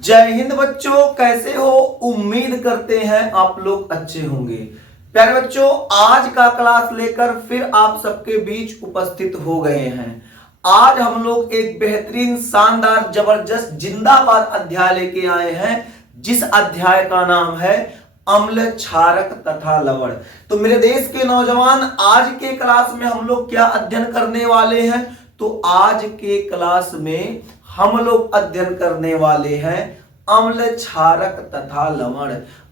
जय हिंद बच्चों, कैसे हो? उम्मीद करते हैं आप लोग अच्छे होंगे। प्यारे बच्चों, आज का क्लास लेकर फिर आप सबके बीच उपस्थित हो गए हैं। आज हम लोग एक बेहतरीन, शानदार, जबरदस्त, जिंदाबाद अध्याय लेके आए हैं, जिस अध्याय का नाम है अम्ल, क्षारक तथा लवण। तो मेरे देश के नौजवान, आज के क्लास में हम लोग क्या अध्ययन करने वाले हैं? तो आज के क्लास में हम लोग अध्ययन करने वाले हैं अम्ल, क्षारक तथा लवण।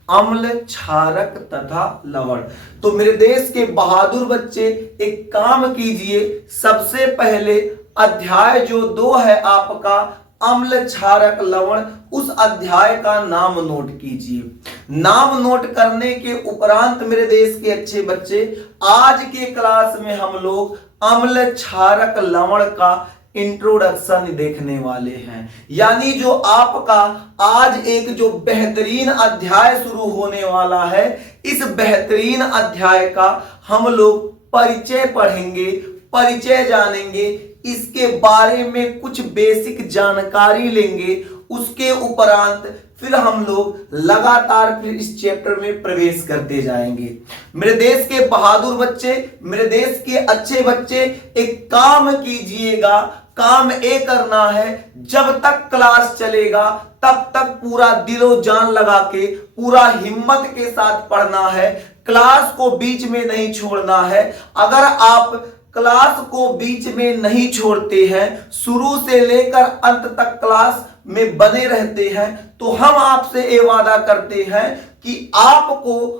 अम्ल, क्षारक तथा लवण। तो मेरे देश के बहादुर बच्चे, एक काम कीजिए, सबसे पहले अध्याय जो 2 है आपका अम्ल, क्षारक, लवण, उस अध्याय का नाम नोट कीजिए। नाम नोट करने के उपरांत मेरे देश के अच्छे बच्चे, आज के क्लास में हम लोग अम्ल, क्षारक, लवण का इंट्रोडक्शन देखने वाले हैं। यानी जो आपका आज एक जो बेहतरीन अध्याय शुरू होने वाला है, इस बेहतरीन अध्याय का हम लोग परिचय पढ़ेंगे, परिचय जानेंगे, इसके बारे में कुछ बेसिक जानकारी लेंगे। उसके उपरांत फिर हम लोग लगातार फिर इस चैप्टर में प्रवेश करते जाएंगे। मेरे देश के बहादुर बच्चे, मेरे देश के अच्छे बच्चे, एक काम कीजिएगा। काम ये करना है, जब तक क्लास चलेगा तब तक पूरा दिलो जान लगा के, पूरा हिम्मत के साथ पढ़ना है। क्लास को बीच में नहीं छोड़ना है। अगर आप क्लास को बीच में नहीं छोड़ते हैं, शुरू से लेकर अंत तक क्लास में बने रहते हैं, तो हम आपसे ये वादा करते हैं कि आपको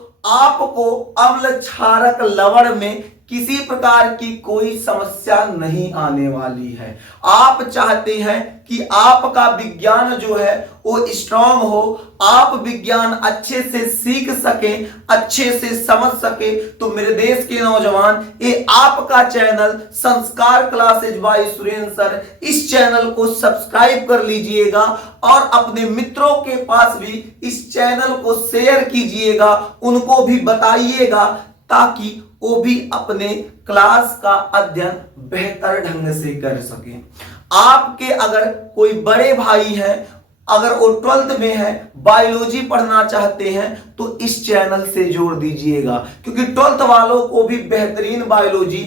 अम्ल, क्षारक, लवण में किसी प्रकार की कोई समस्या नहीं आने वाली है। आप चाहते हैं कि आपका विज्ञान जो है वो स्ट्रांग हो, आप विज्ञान अच्छे से सीख सकें, अच्छे से समझ सके। तो मेरे देश के नौजवान, ये आपका चैनल संस्कार क्लासेज बाय सुरेंद्र सर, इस चैनल को सब्सक्राइब कर लीजिएगा और अपने मित्रों के पास भी इस चैनल को शेयर कीजिएगा, उनको भी बताइएगा, ताकि वो भी अपने क्लास का अध्ययन बेहतर ढंग से कर सके। आपके अगर कोई बड़े भाई हैं, अगर वो 12th में है, बायोलॉजी पढ़ना चाहते हैं, तो इस चैनल से जोड़ दीजिएगा, क्योंकि 12th वालों को भी बेहतरीन बायोलॉजी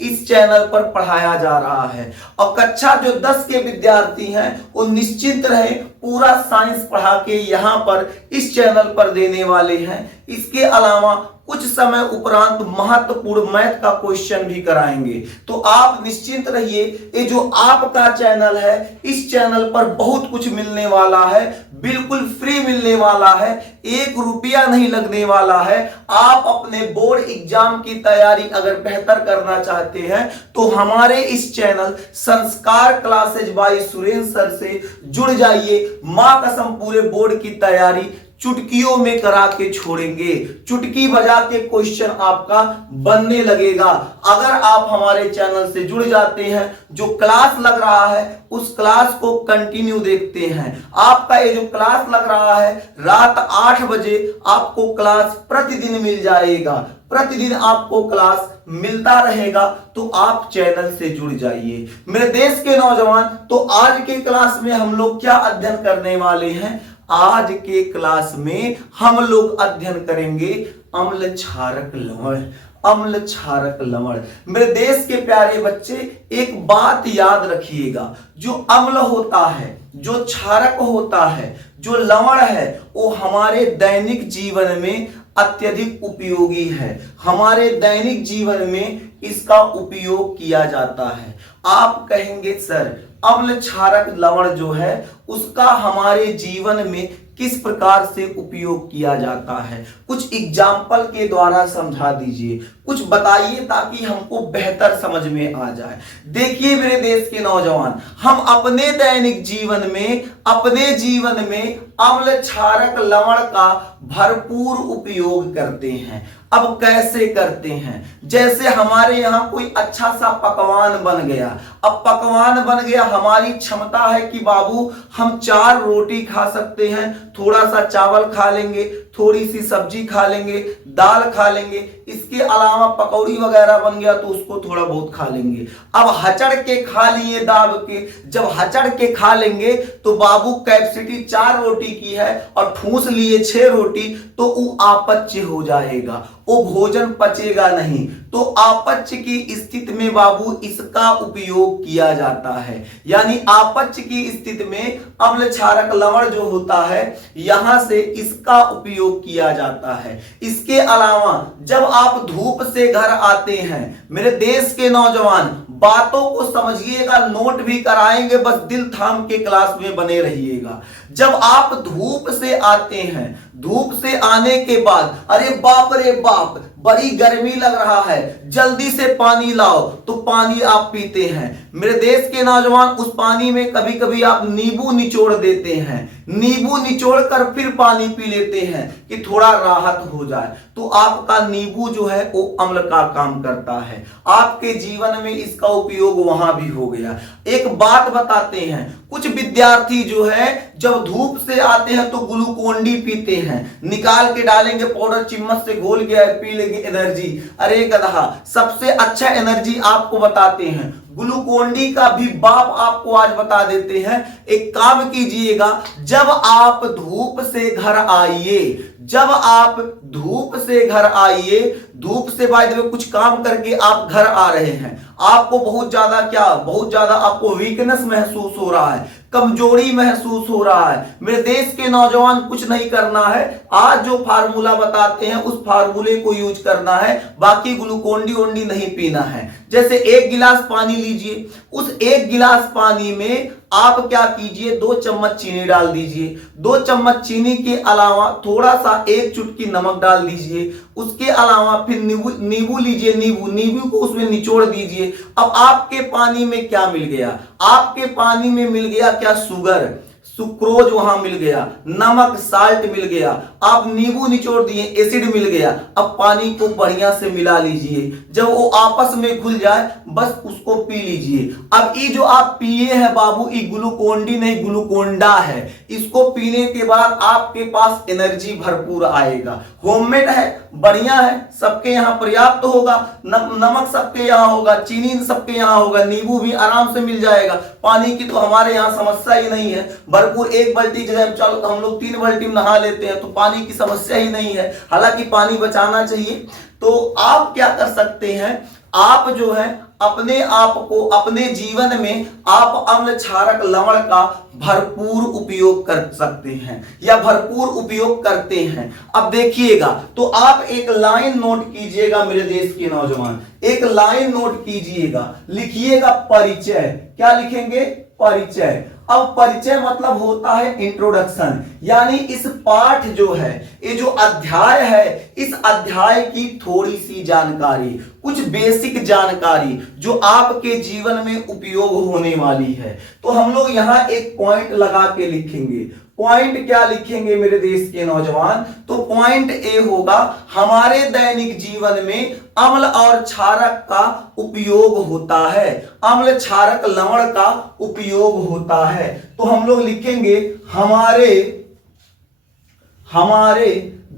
इस चैनल पर पढ़ाया जा रहा है। और कक्षा जो 10 के विद्यार्थी हैं, वो निश्चिंत रहे, पूरा साइंस पढ़ा के यहाँ पर इस चैनल पर देने वाले हैं। इसके अलावा कुछ समय उपरांत महत्वपूर्ण मैथ का क्वेश्चन भी कराएंगे। तो आप निश्चिंत रहिए, ये जो आपका चैनल है, इस चैनल पर बहुत कुछ मिलने वाला है, बिल्कुल फ्री मिलने वाला है, 1 रुपया नहीं लगने वाला है। आप अपने बोर्ड एग्जाम की तैयारी अगर बेहतर करना चाहते हैं, तो हमारे इस चैनल संस्कार क्लासेज बाय सुरेंद्र सर से जुड़ जाइए। मां कसम, पूरे बोर्ड की तैयारी चुटकियों में करा के छोड़ेंगे। चुटकी बजा के क्वेश्चन आपका बनने लगेगा। अगर आप हमारे चैनल से जुड़ जाते हैं, जो क्लास लग रहा है उस क्लास को कंटिन्यू देखते हैं, आपका ये जो क्लास लग रहा है रात 8 बजे आपको क्लास प्रतिदिन मिल जाएगा, प्रतिदिन आपको क्लास मिलता रहेगा। तो आप चैनल से जुड़ जाइए। मेरे देश के नौजवान, तो आज के क्लास में हम लोग क्या अध्ययन करने वाले हैं? आज के क्लास में हम लोग अध्ययन करेंगे अम्ल, क्षारक, लवण। अम्ल, क्षारक, लवण। मेरे देश के प्यारे बच्चे, एक बात याद रखिएगा, जो अम्ल होता है, जो क्षारक होता है, जो लवण है, वो हमारे दैनिक जीवन में अत्यधिक उपयोगी है। हमारे दैनिक जीवन में इसका उपयोग किया जाता है। आप कहेंगे सर, अम्ल, क्षारक, लवण जो है उसका हमारे जीवन में किस प्रकार से उपयोग किया जाता है? कुछ एग्जाम्पल के द्वारा समझा दीजिए, कुछ बताइए, ताकि हमको बेहतर समझ में आ जाए। देखिए मेरे देश के नौजवान, हम अपने दैनिक जीवन में अम्ल, क्षारक, लवण का भरपूर उपयोग करते हैं। अब कैसे करते हैं? जैसे हमारे यहाँ कोई अच्छा सा पकवान बन गया, अब पकवान बन गया, हमारी क्षमता है कि बाबू हम 4 रोटी खा सकते हैं, थोड़ा सा चावल खा लेंगे, थोड़ी सी सब्जी खा लेंगे, दाल खा लेंगे, इसके अलावा पकौड़ी वगैरह बन गया तो उसको थोड़ा बहुत खा लेंगे। अब हचड़ के खा लिए दाब के, जब हचड़ के खा लेंगे तो बाबू कैपेसिटी 4 रोटी की है और ठूस लिए 6 रोटी, तो वो अपच हो जाएगा, वो भोजन पचेगा नहीं। तो अपच की स्थिति में बाबू इसका उपयोग किया जाता है, यानी अपच की स्थिति में अम्ल क्षारक लवण जो होता है यहां से इसका उपयोग किया जाता है। इसके अलावा जब आप धूप से घर आते हैं, मेरे देश के नौजवान बातों को समझिएगा, नोट भी कराएंगे, बस दिल थाम के क्लास में बने रहिएगा। जब आप धूप से आते हैं, धूप से आने के बाद अरे बाप रे बाप बड़ी गर्मी लग रहा है, जल्दी से पानी लाओ, तो पानी आप पीते हैं। मेरे देश के नौजवान उस पानी में कभी कभी आप नींबू निचोड़ देते हैं, नींबू निचोड़ कर फिर पानी पी लेते हैं कि थोड़ा राहत हो जाए, तो आपका नींबू जो है वो अम्ल का काम करता है। आपके जीवन में इसका उपयोग वहां भी हो गया। एक बात बताते हैं, कुछ विद्यार्थी जो है जब धूप से आते हैं तो ग्लूकोन डी पीते हैं, निकाल के डालेंगे पाउडर, चिम्मच से घोल गया है, पी लेंगे एनर्जी। अरे गधा, सबसे अच्छा एनर्जी आपको बताते हैं, ग्लूकोन डी का भी बाप आपको आज बता देते हैं। एक काम कीजिएगा, जब आप धूप से घर आइए, जब आप धूप से घर आइए, धूप से बाय द वे कुछ काम करके आप घर आ रहे हैं, आपको बहुत ज्यादा आपको वीकनेस महसूस हो रहा है, कमजोरी महसूस हो रहा है। मेरे देश के नौजवान कुछ नहीं करना है, आज जो फार्मूला बताते हैं उस फार्मूले को यूज करना है, बाकी ग्लूकोन डी ओंडी नहीं पीना है। जैसे 1 गिलास पानी लीजिए, उस 1 गिलास पानी में आप क्या कीजिए, 2 चम्मच चीनी डाल दीजिए, 2 चम्मच चीनी के अलावा थोड़ा सा 1 चुटकी नमक डाल दीजिए, उसके अलावा फिर नींबू लीजिए, नींबू को उसमें निचोड़ दीजिए। अब आपके पानी में क्या मिल गया, आपके पानी में मिल गया क्या, शुगर, सुक्रोज वहां मिल गया, नमक साल्ट मिल गया, आप नींबू निचोड़ दिए, एसिड मिल गया। अब पानी को बढ़िया से मिला लीजिए, जब वो आपस में घुल जाए बस उसको पी लीजिए। अब ये जो आप पिए हैं बाबू, ये ग्लूकोन डी नहीं ग्लूकोंडा है, इसको पीने के बाद आपके पास एनर्जी भरपूर आएगा। होममेड है, बढ़िया है, सबके यहाँ पर्याप्त होगा, नमक सबके यहाँ होगा, चीनी सबके यहाँ होगा, नींबू भी आराम से मिल जाएगा। पानी की तो हमारे यहाँ समस्या ही नहीं है, भरपूर 1 बाल्टी जगह चलो हम लोग 3 बाल्टी में नहा लेते हैं, तो पानी की समस्या ही नहीं है। हालांकि पानी बचाना चाहिए। तो आप क्या कर सकते हैं, आप जो है अपने आप को, अपने जीवन में आप अम्ल क्षारक लवण का भरपूर उपयोग कर सकते हैं या भरपूर उपयोग करते हैं। अब देखिएगा, तो आप एक लाइन नोट कीजिएगा मेरे देश के नौजवान, एक लाइन नोट कीजिएगा, लिखिएगा परिचय। क्या लिखेंगे, परिचय। अब परिचय मतलब होता है इंट्रोडक्शन, यानी इस पाठ जो है, ये जो अध्याय है, इस अध्याय की थोड़ी सी जानकारी, कुछ बेसिक जानकारी जो आपके जीवन में उपयोग होने वाली है। तो हम लोग यहां एक पॉइंट लगा के लिखेंगे। पॉइंट क्या लिखेंगे मेरे देश के नौजवान, तो पॉइंट ए होगा, हमारे दैनिक जीवन में अम्ल और क्षारक का उपयोग होता है, अम्ल क्षारक लवण का उपयोग होता है। तो हम लोग लिखेंगे हमारे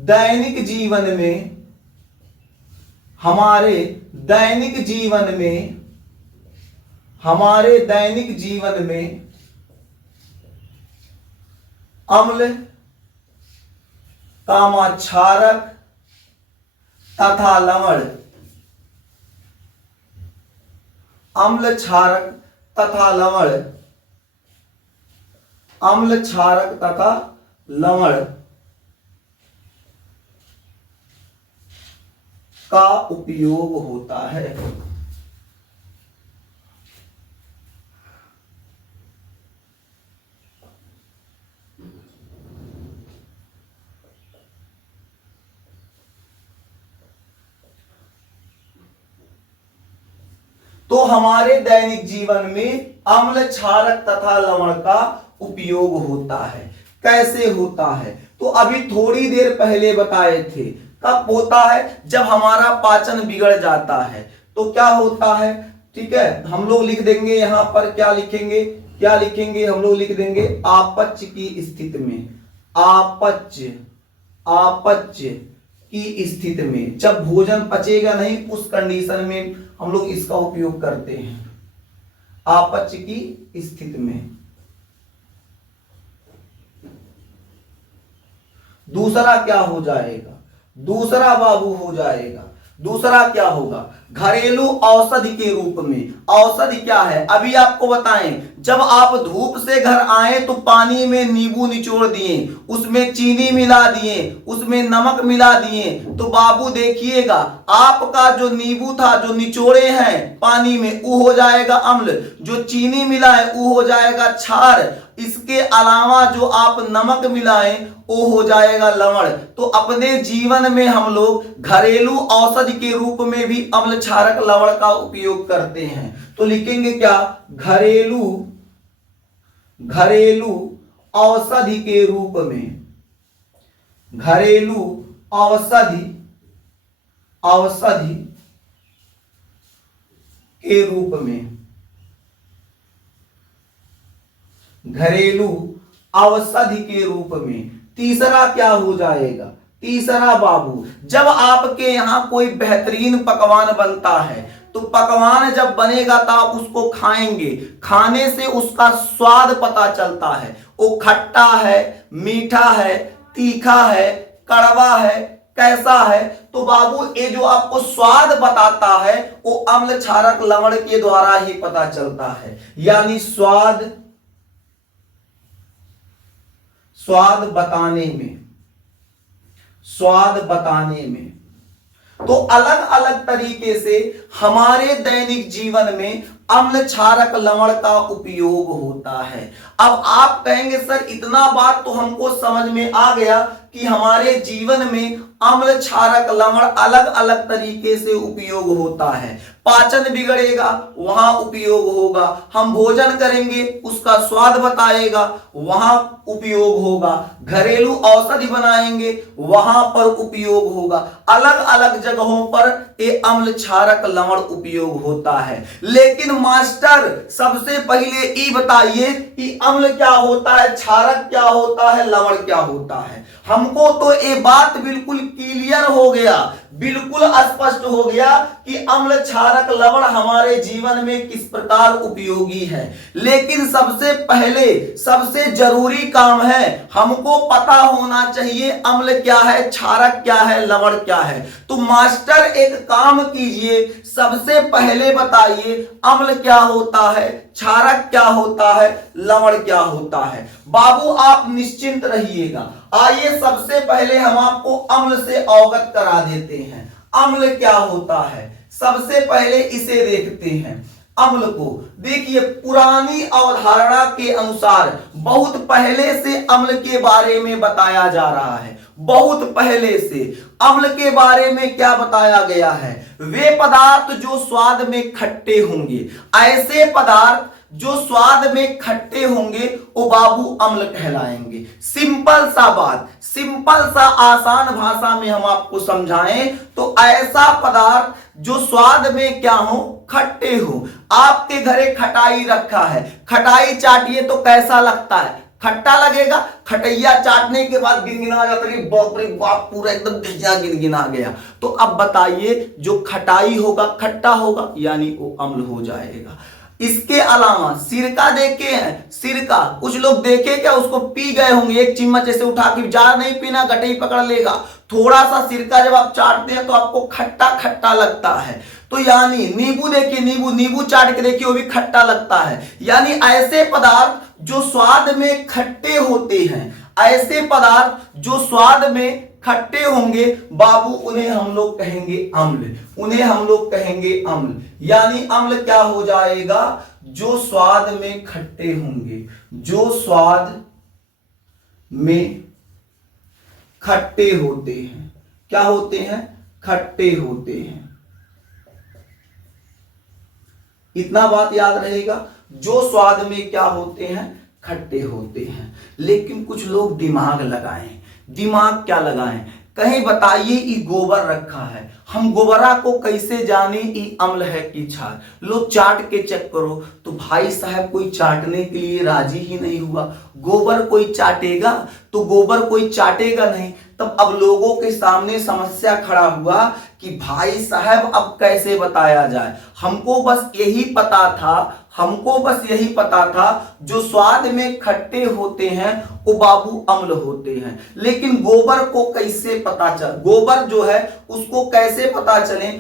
दैनिक जीवन में, हमारे दैनिक जीवन में अम्ल कामा क्षारक तथा लवण, अम्ल क्षारक तथा लवण, अम्ल क्षारक तथा लवण का उपयोग होता है। तो हमारे दैनिक जीवन में अम्ल क्षारक तथा लवण का उपयोग होता है। कैसे होता है, तो अभी थोड़ी देर पहले बताए थे। कब होता है, जब हमारा पाचन बिगड़ जाता है। तो क्या होता है, ठीक है, हम लोग लिख देंगे यहां पर, क्या लिखेंगे, क्या लिखेंगे, हम लोग लिख देंगे आपच्य की स्थिति में, आपच्य, आपच्य की स्थिति में, जब भोजन पचेगा नहीं उस कंडीशन में हम लोग इसका उपयोग करते हैं, आपच्य की स्थिति में। दूसरा क्या हो जाएगा, दूसरा बाबू हो जाएगा, दूसरा क्या होगा, घरेलू औषधि के रूप में। औषधि क्या है, अभी आपको बताएं, जब आप धूप से घर आए तो पानी में नींबू निचोड़ दिए, उसमें चीनी मिला दिए, उसमें नमक मिला दिए, तो बाबू देखिएगा आपका जो नींबू था जो निचोड़े हैं पानी में वो हो जाएगा अम्ल, जो चीनी मिला है वो हो जाएगा क्षार, इसके अलावा जो आप नमक मिलाएं वो हो जाएगा लवण। तो अपने जीवन में हम लोग घरेलू औषधि के रूप में भी अम्ल क्षारक लवण का उपयोग करते हैं। तो लिखेंगे क्या, घरेलू, घरेलू औषधि के रूप में, घरेलू औषधि, औषधि के रूप में, घरेलू औषधि के रूप में। तीसरा क्या हो जाएगा, तीसरा बाबू, जब आपके यहां कोई बेहतरीन पकवान बनता है तो पकवान जब बनेगा तो आप उसको खाएंगे, खाने से उसका स्वाद पता चलता है, वो खट्टा है, मीठा है, तीखा है, कड़वा है, कैसा है। तो बाबू ये जो आपको स्वाद बताता है वो अम्ल क्षारक लवण के द्वारा ही पता चलता है, यानी स्वाद, स्वाद बताने में, स्वाद बताने में। तो अलग अलग तरीके से हमारे दैनिक जीवन में अम्ल क्षारक लवण का उपयोग होता है। अब आप कहेंगे सर इतना बात तो हमको समझ में आ गया कि हमारे जीवन में अम्ल क्षारक लवण अलग अलग तरीके से उपयोग होता है, पाचन बिगड़ेगा वहां उपयोग होगा, हम भोजन करेंगे उसका स्वाद बताएगा वहां उपयोग होगा, घरेलू औषधि बनाएंगे वहां पर उपयोग होगा, अलग अलग जगहों पर ये अम्ल क्षारक लवण उपयोग होता है। लेकिन मास्टर सबसे पहले ये बताइए कि अम्ल क्या होता है, क्षारक क्या होता है, लवण क्या होता है। हमको तो ये बात बिल्कुल क्लियर हो गया, बिल्कुल स्पष्ट हो गया कि अम्ल क्षारक लवण हमारे जीवन में किस प्रकार उपयोगी है। लेकिन सबसे पहले सबसे जरूरी काम है, हमको पता होना चाहिए अम्ल क्या है, क्षारक क्या है, लवण क्या है। तो मास्टर एक काम कीजिए, सबसे पहले बताइए अम्ल क्या होता है, क्षारक क्या होता है, लवण क्या होता है। बाबू आप निश्चिंत रहिएगा। आइए सबसे पहले हम आपको अम्ल से अवगत करा देते हैं। अम्ल क्या होता है, सबसे पहले इसे देखते हैं। अम्ल को देखिए, पुरानी अवधारणा के अनुसार बहुत पहले से अम्ल के बारे में बताया जा रहा है। बहुत पहले से अम्ल के बारे में क्या बताया गया है, वे पदार्थ जो स्वाद में खट्टे होंगे, ऐसे पदार्थ जो स्वाद में खट्टे होंगे वो बाबू अम्ल कहलाएंगे। सिंपल सा बात, सिंपल सा आसान भाषा में हम आपको समझाएं तो ऐसा पदार्थ जो स्वाद में क्या हो, खट्टे हो। आपके घरे खटाई रखा है, खटाई चाटिए तो कैसा लगता है, खट्टा लगेगा। खटैया चाटने के बाद गिनगिना जाता है, बाप रे बाप पूरा एकदम गिनगिना गया। तो अब बताइए जो खटाई होगा खट्टा होगा, यानी वो अम्ल हो जाएगा। इसके अलावा सिरका देखे हैं, सिरका कुछ लोग देखे क्या, उसको पी गए होंगे, एक चम्मच ऐसे उठा के, जार नहीं पीना गटई पकड़ लेगा। थोड़ा सा सिरका जब आप चाटते हैं तो आपको खट्टा खट्टा लगता है। तो यानी नींबू देखिए, नींबू नींबू चाट के देखिए वो भी खट्टा लगता है। यानी ऐसे पदार्थ जो स्वाद में खट्टे होते हैं, ऐसे पदार्थ जो स्वाद में खट्टे होंगे बाबू, उन्हें हम लोग कहेंगे अम्ल, उन्हें हम लोग कहेंगे अम्ल। यानी अम्ल क्या हो जाएगा, जो स्वाद में खट्टे होंगे, जो स्वाद में खट्टे होते हैं। क्या होते हैं, खट्टे होते हैं। इतना बात याद रहेगा, जो स्वाद में क्या होते हैं, खट्टे होते हैं। लेकिन कुछ लोग दिमाग लगाएं, दिमाग क्या लगाएं, कहीं बताइए ई गोबर रखा है, हम गोबरा को कैसे जाने ई अम्ल है कि क्षार। लो चाट के चेक करो, तो भाई साहब कोई चाटने के लिए राजी ही नहीं हुआ। गोबर कोई चाटेगा तो गोबर कोई चाटेगा नहीं। तब अब लोगों के सामने समस्या खड़ा हुआ कि भाई साहब अब कैसे बताया जाए। हमको बस यही पता था जो स्वाद में खट्टे होते हैं वो बाबू अम्ल होते हैं। लेकिन गोबर को कैसे पता चल, गोबर जो है उसको कैसे पता चले,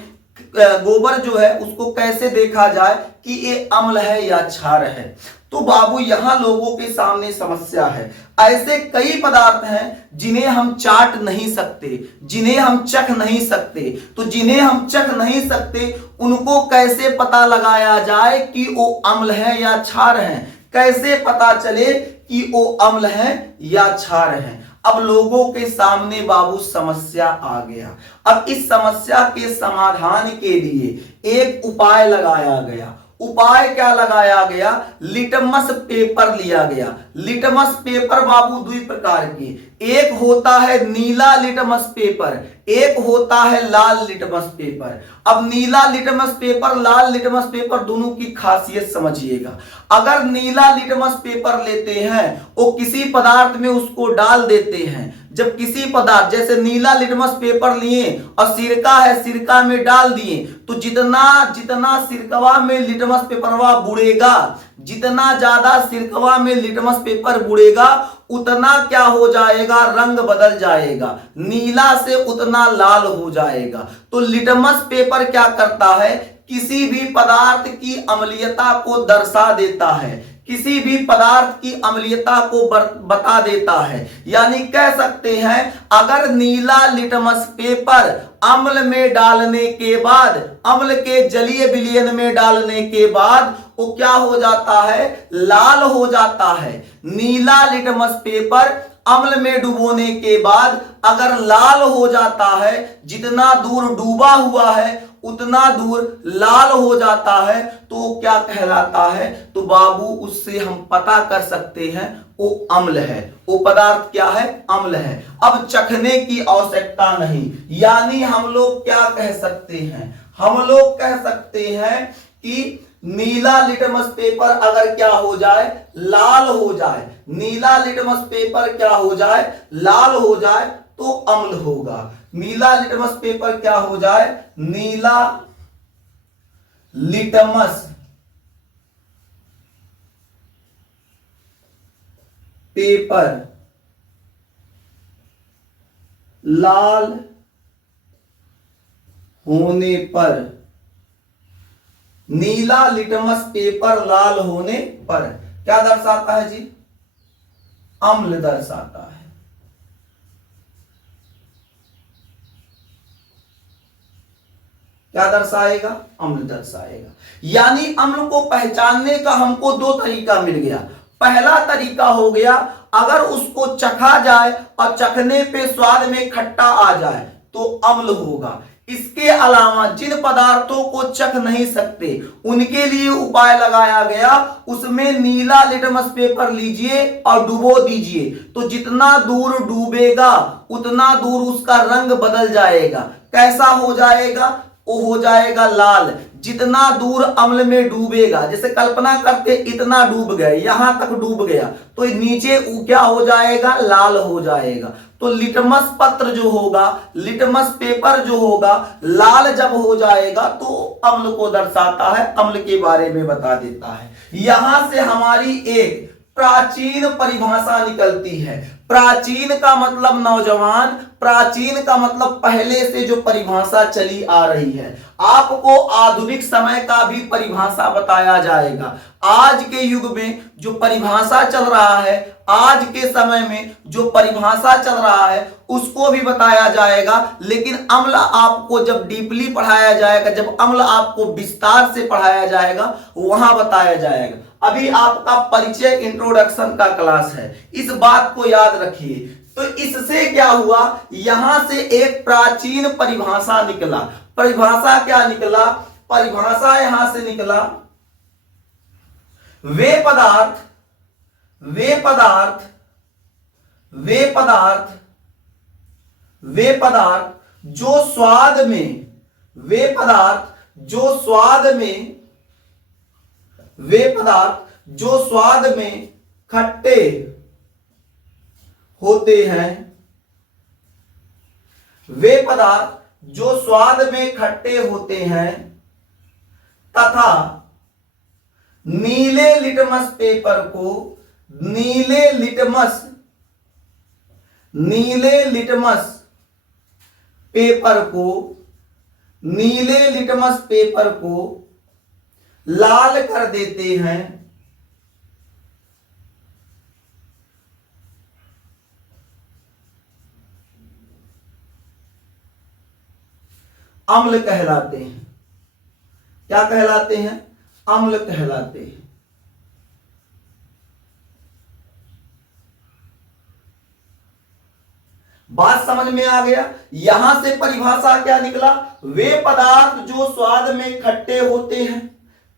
गोबर जो है उसको कैसे देखा जाए कि ये अम्ल है या क्षार है। तो बाबू यहां लोगों के सामने समस्या है। ऐसे कई पदार्थ हैं जिन्हें हम चाट नहीं सकते, जिन्हें हम चख नहीं सकते। तो जिन्हें हम चख नहीं सकते उनको कैसे पता लगाया जाए कि वो अम्ल है या क्षार है, कैसे पता चले कि वो अम्ल है या क्षार है। अब लोगों के सामने बाबू समस्या आ गया। अब इस समस्या के समाधान के लिए एक उपाय लगाया गया। उपाय क्या लगाया गया? लिटमस पेपर लिया गया। लिटमस पेपर बाबू दो प्रकार के, एक होता है नीला लिटमस पेपर, एक होता है लाल लिटमस पेपर। अब नीला लिटमस पेपर, लाल लिटमस पेपर दोनों की खासियत समझिएगा। अगर नीला लिटमस पेपर लेते हैं वो किसी पदार्थ में उसको डाल देते हैं। जब किसी पदार्थ जैसे नीला लिटमस पेपर लिए और सिरका है, सिरका में डाल दिए, तो जितना सिरकवा में लिटमस पेपरवा बुड़ेगा, जितना ज्यादा सिरकवा में लिटमस पेपर बुड़ेगा उतना क्या हो जाएगा, रंग बदल जाएगा, नीला से उतना लाल हो जाएगा। तो लिटमस पेपर क्या करता है, किसी भी पदार्थ की अम्लीयता को दर्शा देता है, किसी भी पदार्थ की अम्लीयता को बता देता है। यानी कह सकते हैं अगर नीला लिटमस पेपर अम्ल में डालने के बाद, अम्ल के जलीय विलयन में डालने के बाद वो क्या हो जाता है, लाल हो जाता है। नीला लिटमस पेपर अम्ल में डुबोने के बाद अगर लाल हो जाता है, जितना दूर डूबा हुआ है उतना दूर लाल हो जाता है, तो क्या कहलाता है, तो बाबू उससे हम पता कर सकते हैं वो अम्ल है, वो पदार्थ क्या है, अम्ल है। अब चखने की आवश्यकता नहीं। यानी हम लोग क्या कह सकते हैं, हम लोग कह सकते हैं कि नीला लिटमस पेपर अगर क्या हो जाए, लाल हो जाए, नीला लिटमस पेपर क्या हो जाए, लाल हो जाए, तो अम्ल होगा। नीला लिटमस पेपर क्या हो जाए, नीला लिटमस पेपर लाल होने पर, नीला लिटमस पेपर लाल होने पर क्या दर्शाता है जी, अम्ल दर्शाता है। क्या दर्शाएगा, अम्ल दर्शाएगा। यानी अम्ल को पहचानने का हमको दो तरीका मिल गया। पहला तरीका हो गया अगर उसको चखा जाए और चखने पे स्वाद में खट्टा आ जाए तो अम्ल होगा। इसके अलावा जिन पदार्थों को चख नहीं सकते उनके लिए उपाय लगाया गया, उसमें नीला लिटमस पेपर लीजिए और डुबो दीजिए, तो जितना दूर डूबेगा उतना दूर उसका रंग बदल जाएगा। कैसा हो जाएगा, वो हो जाएगा लाल। जितना दूर अम्ल में डूबेगा, जैसे कल्पना करते इतना डूब गए, यहां तक डूब गया, तो नीचे क्या हो जाएगा, लाल हो जाएगा। तो लिटमस पत्र जो होगा, लिटमस पेपर जो होगा, लाल जब हो जाएगा तो अम्ल को दर्शाता है, अम्ल के बारे में बता देता है। यहां से हमारी एक प्राचीन परिभाषा निकलती है। प्राचीन का मतलब नौजवान, प्राचीन का मतलब पहले से जो परिभाषा चली आ रही है। आपको आधुनिक समय का भी परिभाषा बताया जाएगा। आज के युग में जो परिभाषा चल रहा है, आज के समय में जो परिभाषा चल रहा है उसको भी बताया जाएगा। लेकिन अम्ल आपको जब डीपली पढ़ाया जाएगा, जब अम्ल आपको विस्तार से पढ़ाया जाएगा, वहां बताया जाएगा। अभी आपका परिचय इंट्रोडक्शन का क्लास है, इस बात को याद रखिए। तो इससे क्या हुआ, यहां से एक प्राचीन परिभाषा निकला। परिभाषा क्या निकला, परिभाषा यहां से निकला, वे पदार्थ वे पदार्थ जो स्वाद में वे पदार्थ जो स्वाद में वे पदार्थ जो स्वाद में खट्टे होते हैं वे पदार्थ जो स्वाद में खट्टे होते हैं तथा नीले लिटमस पेपर को नीले लिटमस पेपर को लाल कर देते हैं अम्ल कहलाते हैं। क्या कहलाते हैं? अम्ल कहलाते हैं। बात समझ में आ गया? यहां से परिभाषा क्या निकला? वे पदार्थ जो स्वाद में खट्टे होते हैं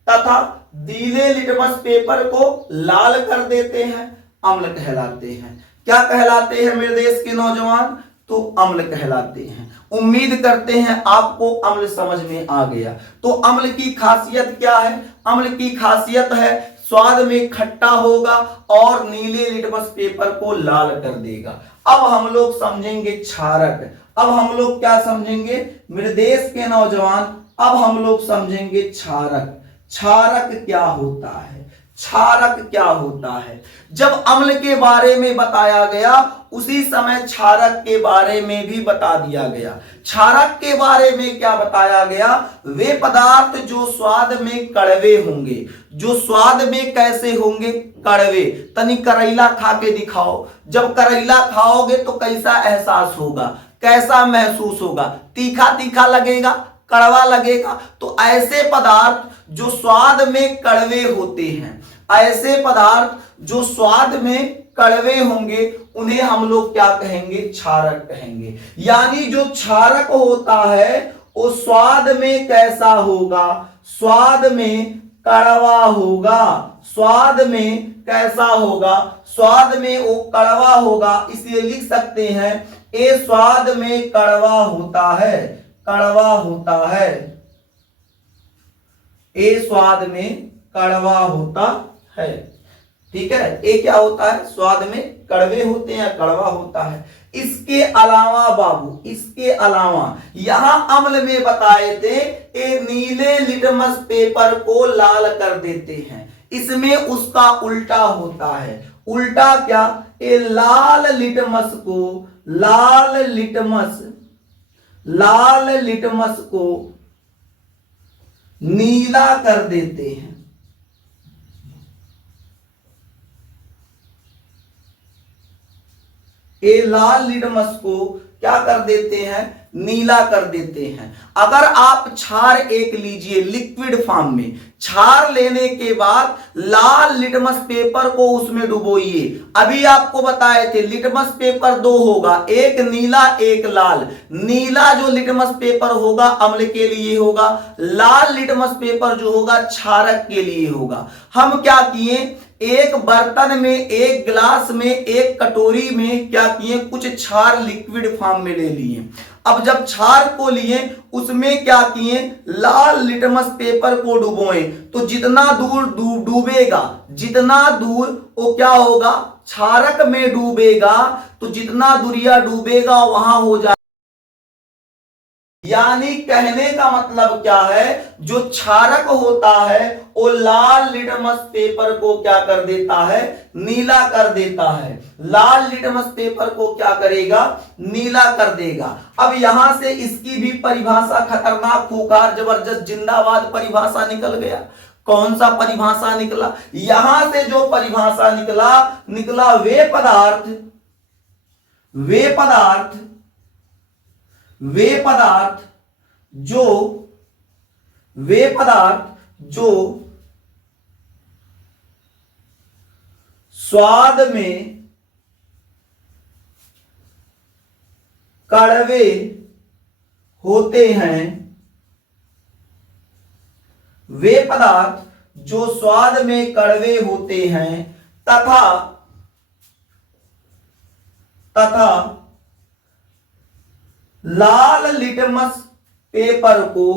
तथा नीले लिटमस पेपर को लाल कर देते हैं, अम्ल कहलाते हैं। क्या कहलाते हैं मेरे देश के नौजवान? तो अम्ल कहलाते हैं। उम्मीद करते हैं आपको अम्ल समझ में आ गया। तो अम्ल की खासियत क्या है? अम्ल की खासियत है स्वाद में खट्टा होगा और नीले लिटमस पेपर को लाल कर देगा। अब हम लोग समझेंगे क्षारक। अब हम लोग क्या समझेंगे मेरे देश के नौजवान? अब हम लोग समझेंगे क्षारक। क्षारक क्या होता है? क्षारक क्या होता है? जब अम्ल के बारे में बताया गया उसी समय क्षारक के बारे में भी बता दिया गया। क्षारक के बारे में क्या बताया गया? वे पदार्थ जो स्वाद में कड़वे होंगे। जो स्वाद में कैसे होंगे? कड़वे। तनी करेला खा के दिखाओ। जब करेला खाओगे तो कैसा एहसास होगा? कैसा महसूस होगा? तीखा तीखा लगेगा, कड़वा लगेगा। तो ऐसे पदार्थ जो स्वाद में कड़वे होते हैं, ऐसे पदार्थ जो स्वाद में कड़वे होंगे उन्हें हम लोग क्या कहेंगे? क्षारक कहेंगे। यानी जो क्षारक होता है वो स्वाद में कैसा होगा? स्वाद में कड़वा होगा। स्वाद में कैसा होगा? स्वाद में वो कड़वा होगा। इसलिए लिख सकते हैं ये स्वाद में कड़वा होता है। कड़वा होता है। ये स्वाद में कड़वा होता है। ठीक है, ये क्या होता है? स्वाद में कड़वे होते हैं, कड़वा होता है। इसके अलावा बाबू, इसके अलावा यहां अम्ल में बताए थे ये नीले लिटमस पेपर को लाल कर देते हैं। इसमें उसका उल्टा होता है। उल्टा क्या? ये लाल लिटमस को नीला कर देते हैं। ये लाल लिटमस को क्या कर देते हैं? नीला कर देते हैं। अगर आप क्षार एक लीजिए लिक्विड फॉर्म में, क्षार लेने के बाद लाल लिटमस पेपर को उसमें डुबोइए। अभी आपको बताए थे लिटमस पेपर दो होगा, एक नीला एक लाल। नीला जो लिटमस पेपर होगा अम्ल के लिए होगा, लाल लिटमस पेपर जो होगा क्षारक के लिए होगा। हम क्या किए? एक बर्तन में, एक गिलास में, एक कटोरी में क्या किए? कुछ क्षार लिक्विड फॉर्म में ले लिए। अब जब क्षार को लिए उसमें क्या किए? लाल लिटमस पेपर को डुबोए। तो जितना दूर डूबेगा, जितना दूर वो क्या होगा? क्षारक में डूबेगा। तो जितना दूरिया डूबेगा वहां हो जाए। यानी कहने का मतलब क्या है? जो क्षारक होता है वो लाल लिटमस पेपर को क्या कर देता है? नीला कर देता है। लाल लिटमस पेपर को क्या करेगा? नीला कर देगा। अब यहां से इसकी भी परिभाषा खतरनाक, खूंखार, जबरदस्त, जिंदाबाद परिभाषा निकल गया। कौन सा परिभाषा निकला? यहां से जो परिभाषा निकला वे पदार्थ जो स्वाद में कड़वे होते हैं, वे पदार्थ जो स्वाद में कड़वे होते हैं तथा लाल लिटमस पेपर को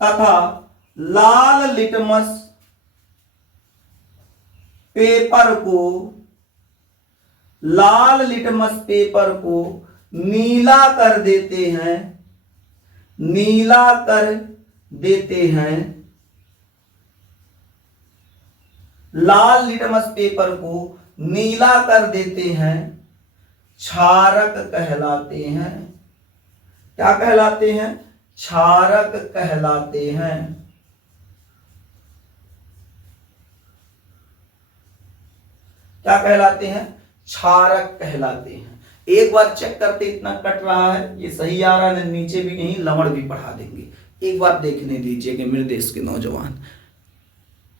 तथा लाल लिटमस पेपर को लाल लिटमस पेपर को नीला कर देते हैं, नीला कर देते हैं, लाल लिटमस पेपर को नीला कर देते हैं, क्षारक कहलाते हैं। क्या कहलाते हैं? क्षारक कहलाते हैं। क्या कहलाते हैं? क्षारक कहलाते हैं। एक बार चेक करते इतना कट रहा है, ये सही आ रहा है, नीचे भी कहीं लवण भी पढ़ा देंगे। एक बार देखने दीजिए कि मेरे देश के नौजवान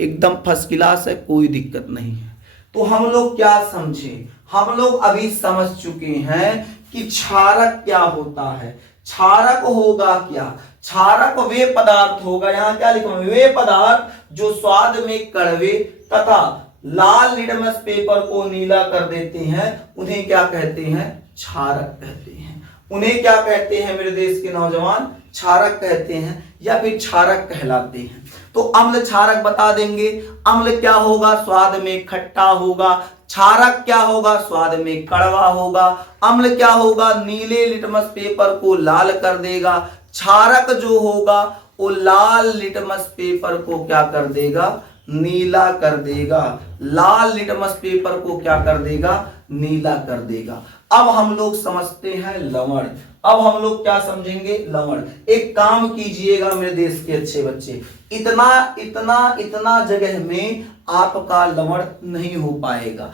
एकदम फर्स्ट क्लास है, कोई दिक्कत नहीं है। तो हम लोग क्या समझे? हम लोग अभी समझ चुके हैं कि क्षारक क्या होता है। क्षारक होगा क्या? क्षारक वे पदार्थ होगा, यहां क्या लिखा? वे पदार्थ जो स्वाद में कड़वे तथा लाल लिटमस पेपर को नीला कर देते हैं, उन्हें क्या कहते हैं? क्षारक कहते हैं। उन्हें क्या कहते हैं मेरे देश के नौजवान? क्षारक कहते हैं या फिर क्षारक कहलाते हैं। तो अम्ल क्षारक बता देंगे। अम्ल क्या होगा? स्वाद में खट्टा होगा। क्षारक क्या होगा? स्वाद में कड़वा होगा। अम्ल क्या होगा? नीले लिटमस पेपर को लाल कर देगा। क्षारक जो होगा वो लाल लिटमस पेपर को क्या कर देगा? नीला कर देगा। लाल लिटमस पेपर को क्या कर देगा? नीला कर देगा। अब हम लोग समझते हैं लवण। अब हम लोग क्या समझेंगे? लवण। एक काम कीजिएगा मेरे देश के अच्छे बच्चे, इतना इतना इतना जगह में आपका लवण नहीं हो पाएगा।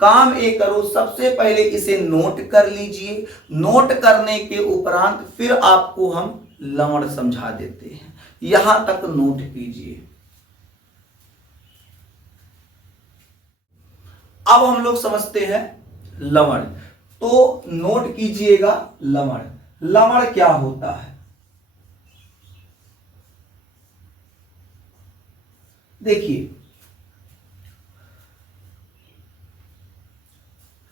काम एक करो, सबसे पहले इसे नोट कर लीजिए। नोट करने के उपरांत फिर आपको हम लवण समझा देते हैं। यहां तक नोट कीजिए। अब हम लोग समझते हैं लवण। तो नोट कीजिएगा लवण। लवण क्या होता है? देखिए,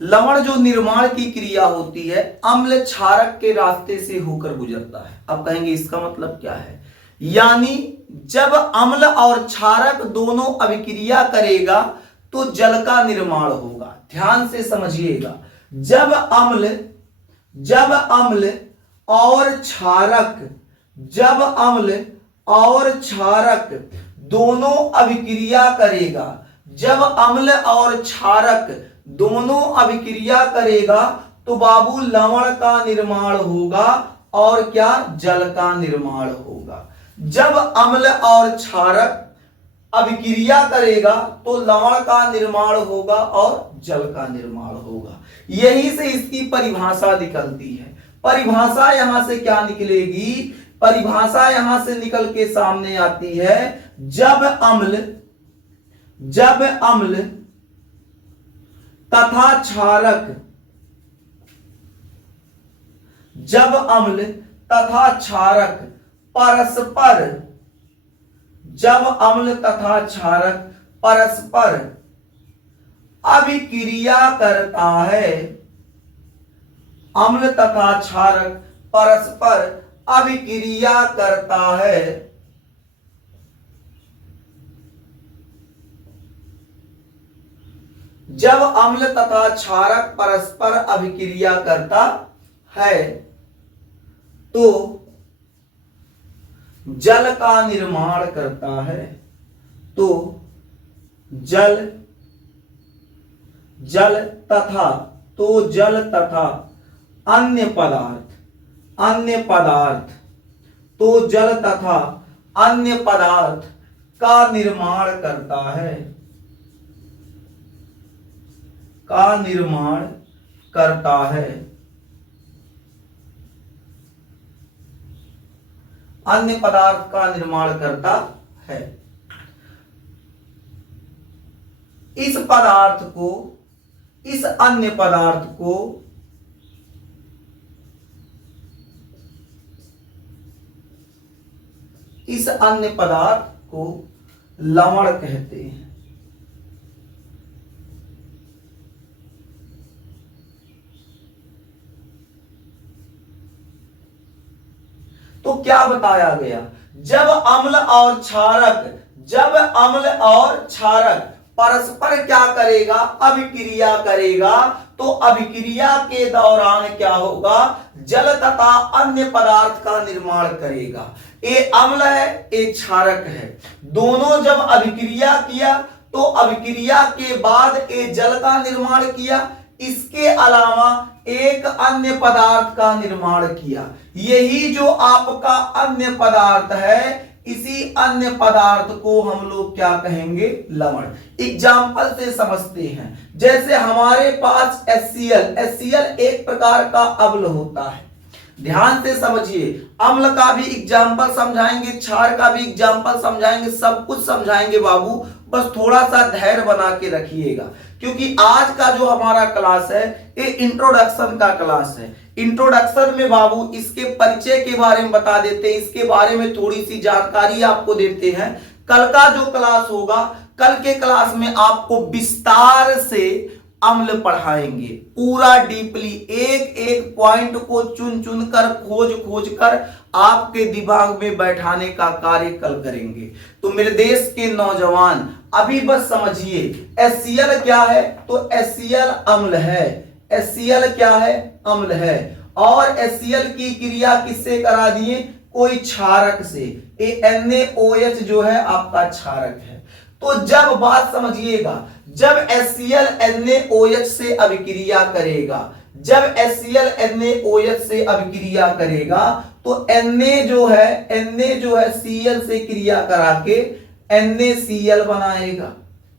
लवण जो निर्माण की क्रिया होती है, अम्ल क्षारक के रास्ते से होकर गुजरता है। अब कहेंगे इसका मतलब क्या है? यानी जब अम्ल और क्षारक दोनों अभिक्रिया करेगा तो जल का निर्माण होगा। ध्यान से समझिएगा, जब अम्ल और क्षारक, जब अम्ल और क्षारक दोनों अभिक्रिया करेगा, जब अम्ल और क्षारक दोनों अभिक्रिया करेगा तो बाबू लवण का निर्माण होगा और क्या? जल का निर्माण होगा। जब अम्ल और क्षारक अभिक्रिया करेगा तो लवण का निर्माण होगा और जल का निर्माण होगा। यही से इसकी परिभाषा निकलती है। परिभाषा यहां से क्या निकलेगी? परिभाषा यहां से निकल के सामने आती है, जब अम्ल तथा क्षारक, जब अम्ल तथा क्षारक परस्पर, जब अम्ल तथा क्षारक परस्पर अभिक्रिया करता है, अम्ल तथा क्षारक परस्पर अभिक्रिया करता है, जब अम्ल तथा क्षारक परस्पर अभिक्रिया करता है तो जल का निर्माण करता है। तो जल तथा अन्य पदार्थ, तो जल तथा अन्य पदार्थ का निर्माण करता है, का निर्माण करता है। अन्य पदार्थ का निर्माण करता है। इस पदार्थ को, इस अन्य पदार्थ को इस अन्य पदार्थ को लवण कहते हैं। तो क्या बताया गया, जब अम्ल और क्षारक परस्पर क्या करेगा, अभिक्रिया करेगा, तो अभिक्रिया के दौरान क्या होगा, जल तथा अन्य पदार्थ का निर्माण करेगा। ये अम्ल है, ये क्षारक है, दोनों जब अभिक्रिया किया तो अभिक्रिया के बाद ये जल का निर्माण किया, इसके अलावा एक अन्य पदार्थ का निर्माण किया। यही जो आपका अन्य पदार्थ है, इसी अन्य पदार्थ को हम लोग क्या कहेंगे, लवण। एग्जाम्पल से समझते हैं, जैसे हमारे पास HCl एक प्रकार का अम्ल होता है। ध्यान से समझिए, अम्ल का भी एग्जाम्पल समझाएंगे, क्षार का भी एग्जाम्पल समझाएंगे, सब कुछ समझाएंगे बाबू, बस थोड़ा सा धैर्य बना के रखिएगा, क्योंकि आज का जो हमारा क्लास है ये इंट्रोडक्शन का क्लास है। इंट्रोडक्शन में बाबू इसके परिचय के बारे में बता देते हैं, इसके बारे में थोड़ी सी जानकारी आपको देते हैं। कल का जो क्लास होगा, कल के क्लास में आपको विस्तार से अम्ल पढ़ाएंगे, पूरा डीपली एक एक पॉइंट को चुन चुन कर खोज कर आपके दिमाग में बैठाने का कार्य कल करेंगे। तो मेरे देश के नौजवान अभी बस समझिए, HCl क्या है, तो HCl अम्ल है, HCl क्या है, अम्ल है, और HCl की क्रिया किससे करा दिए, कोई क्षारक से, NaOH जो है आपका क्षारक है। तो जब बात समझिएगा, जब HCl NaOH से अभिक्रिया करेगा, जब HCl NaOH से अभिक्रिया करेगा तो Na जो है Cl से क्रिया करा के NaCl बनाएगा।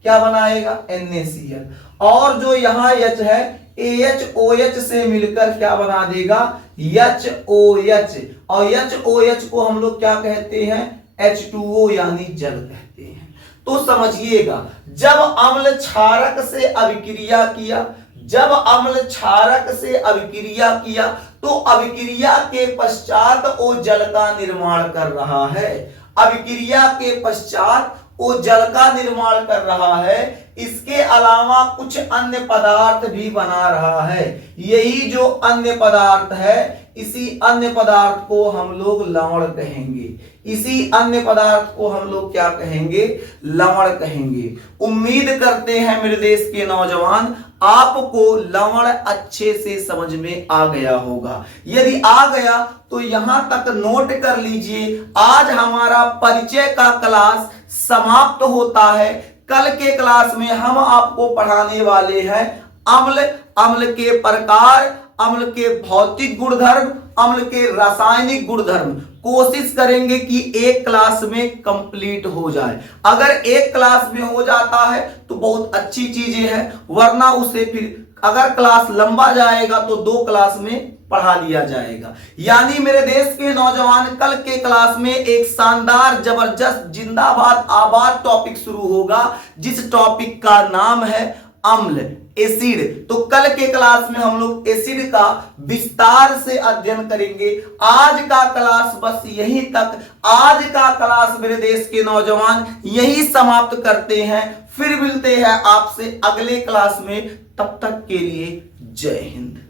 क्या बनाएगा, NaCl। और जो यहाँ H है, HOH से मिलकर क्या बना देगा, HOH, और HOH को हम लोग क्या कहते हैं, H2O यानी जल कहते हैं। तो समझिएगा, जब अम्ल क्षारक से अभिक्रिया किया, जब अम्ल क्षारक से अभिक्रिया किया तो अभिक्रिया के पश्चात वो जल का निर्माण कर रहा है, अभिक्रिया के पश्चात वो जल का निर्माण कर रहा है, इसके अलावा कुछ अन्य पदार्थ भी बना रहा है। यही जो अन्य पदार्थ है, इसी अन्य पदार्थ को हम लोग लवण कहेंगे, इसी अन्य पदार्थ को हम लोग क्या कहेंगे, लवण कहेंगे। उम्मीद करते हैं मेरे देश के नौजवान आपको लवण अच्छे से समझ में आ गया होगा। यदि आ गया तो यहां तक नोट कर लीजिए, आज हमारा परिचय का क्लास समाप्त होता है। कल के क्लास में हम आपको पढ़ाने वाले हैं अम्ल, अम्ल के प्रकार, अम्ल के भौतिक गुणधर्म, अम्ल के रासायनिक गुणधर्म। कोशिश करेंगे कि एक क्लास में कंप्लीट हो जाए। अगर एक क्लास में हो जाता है तो बहुत अच्छी चीजें हैं, वरना उसे फिर अगर क्लास लंबा जाएगा तो 2 क्लास में पढ़ा लिया जाएगा। यानी मेरे देश के नौजवान, कल के क्लास में एक शानदार जबरदस्त जिंदाबाद आबाद टॉपिक शुरू होगा, जिस टॉपिक का नाम है अम्ल, एसिड। तो कल के क्लास में हम लोग एसिड का विस्तार से अध्ययन करेंगे। आज का क्लास बस यहीं तक, आज का क्लास मेरे देश के नौजवान यही समाप्त करते हैं। फिर मिलते हैं आपसे अगले क्लास में, तब तक के लिए जय हिंद।